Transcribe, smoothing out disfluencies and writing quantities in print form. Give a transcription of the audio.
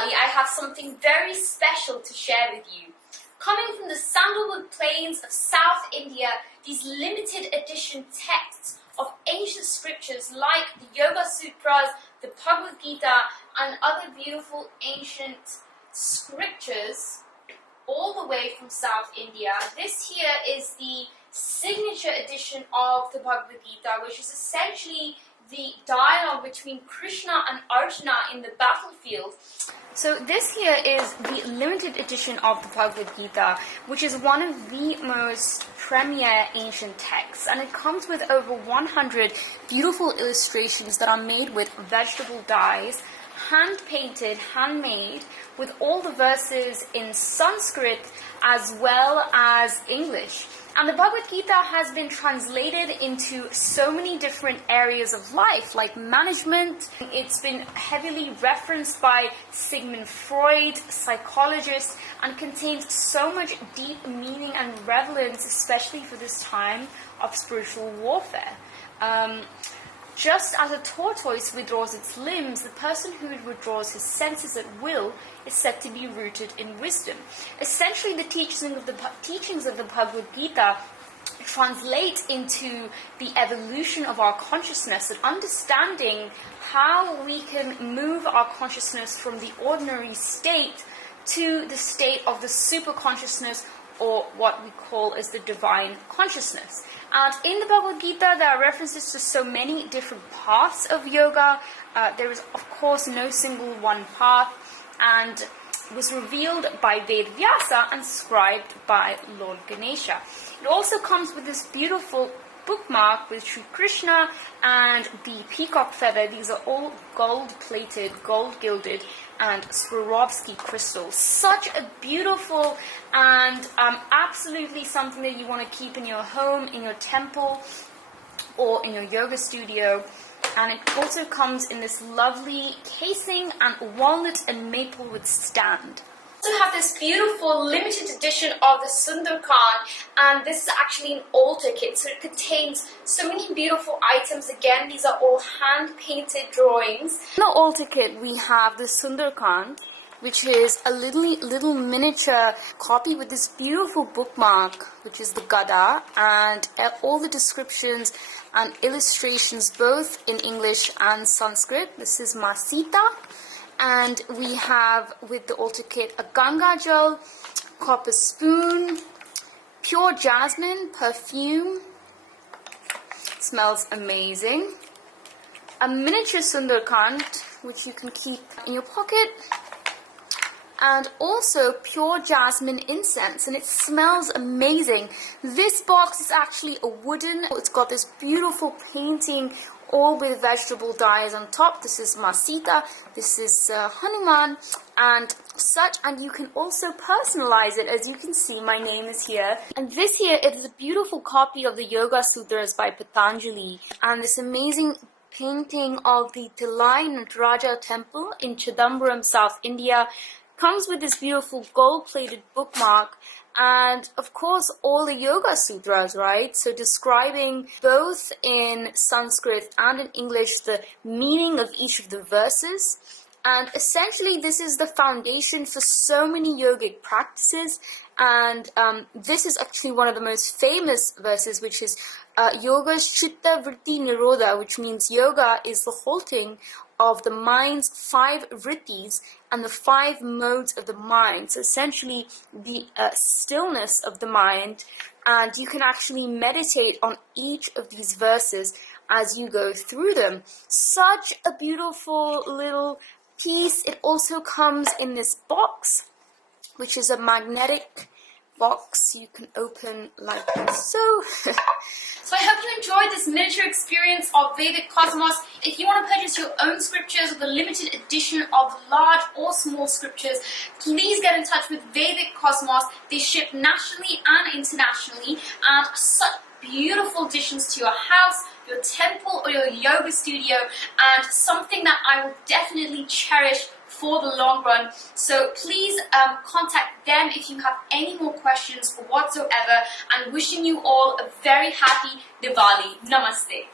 Diwali, I have something very special to share with you. Coming from the sandalwood plains of South India, these limited edition texts of ancient scriptures like the Yoga Sutras, the Bhagavad Gita, and other beautiful ancient scriptures all the way from South India. This here is the signature edition of the Bhagavad Gita, which is essentially the dialogue between Krishna and Arjuna in the battlefield. So this here is the limited edition of the Bhagavad Gita, which is one of the most premier ancient texts, and it comes with over 100 beautiful illustrations that are made with vegetable dyes, hand-painted, handmade, with all the verses in Sanskrit as well as English. And the Bhagavad Gita has been translated into so many different areas of life, like management. It's been heavily referenced by Sigmund Freud, psychologists, and contains so much deep meaning and relevance, especially for this time of spiritual warfare. Just as a tortoise withdraws its limbs, the person who withdraws his senses at will is said to be rooted in wisdom. Essentially, the teachings of the Bhagavad Gita translate into the evolution of our consciousness and understanding how we can move our consciousness from the ordinary state to the state of the super consciousness, or what we call as the divine consciousness. And in the Bhagavad Gita, there are references to so many different paths of yoga. There is, of course, no single one path, and was revealed by Vyasa and scribed by Lord Ganesha. It also comes with this beautiful bookmark with Shree Krishna and the peacock feather. These are all gold-plated, gold-gilded, and Swarovski crystals. Such a beautiful and absolutely something that you want to keep in your home, in your temple, or in your yoga studio. And it also comes in this lovely casing and walnut and maple wood stand. We also have this beautiful limited edition of the Sundarkhan, and this is actually an altar kit, so it contains so many beautiful items. Again, these are all hand-painted drawings. In the altar kit, we have the Sundarkhan, which is a little miniature copy with this beautiful bookmark, which is the Gada, and all the descriptions and illustrations both in English and Sanskrit. This is Masita. And we have, with the altar kit, a Ganga Jal, copper spoon, pure jasmine, perfume, smells amazing, a miniature Sundarkhan, which you can keep in your pocket, and also pure jasmine incense, and it smells amazing. This box is actually a wooden, it's got this beautiful painting all with vegetable dyes on top. This is Masita, this is Hanuman, and such, and you can also personalize it. As you can see, my name is here. And this here is a beautiful copy of the Yoga Sutras by Patanjali, and this amazing painting of the Tilai Nataraja temple in Chidambaram, South India. Comes with this beautiful gold-plated bookmark, and of course all the Yoga Sutras, right? So describing both in Sanskrit and in English the meaning of each of the verses. And essentially this is the foundation for so many yogic practices, and this is actually one of the most famous verses, which is Yoga's Chitta Vritti Nirodha, which means yoga is the halting of the mind's 5 vrittis and the 5 modes of the mind. So essentially the stillness of the mind, and you can actually meditate on each of these verses as you go through them. Such a beautiful little piece. It also comes in this box, which is a magnetic box you can open like so. So I hope you enjoyed this miniature experience of Vedic Cosmos. If you want to purchase your own scriptures or the limited edition of large or small scriptures, please get in touch with Vedic Cosmos. They ship nationally and internationally, and such beautiful additions to your house, your temple, or your yoga studio, and something that I will definitely cherish for the long run. So please contact them if you have any more questions whatsoever, and wishing you all a very happy Diwali. Namaste.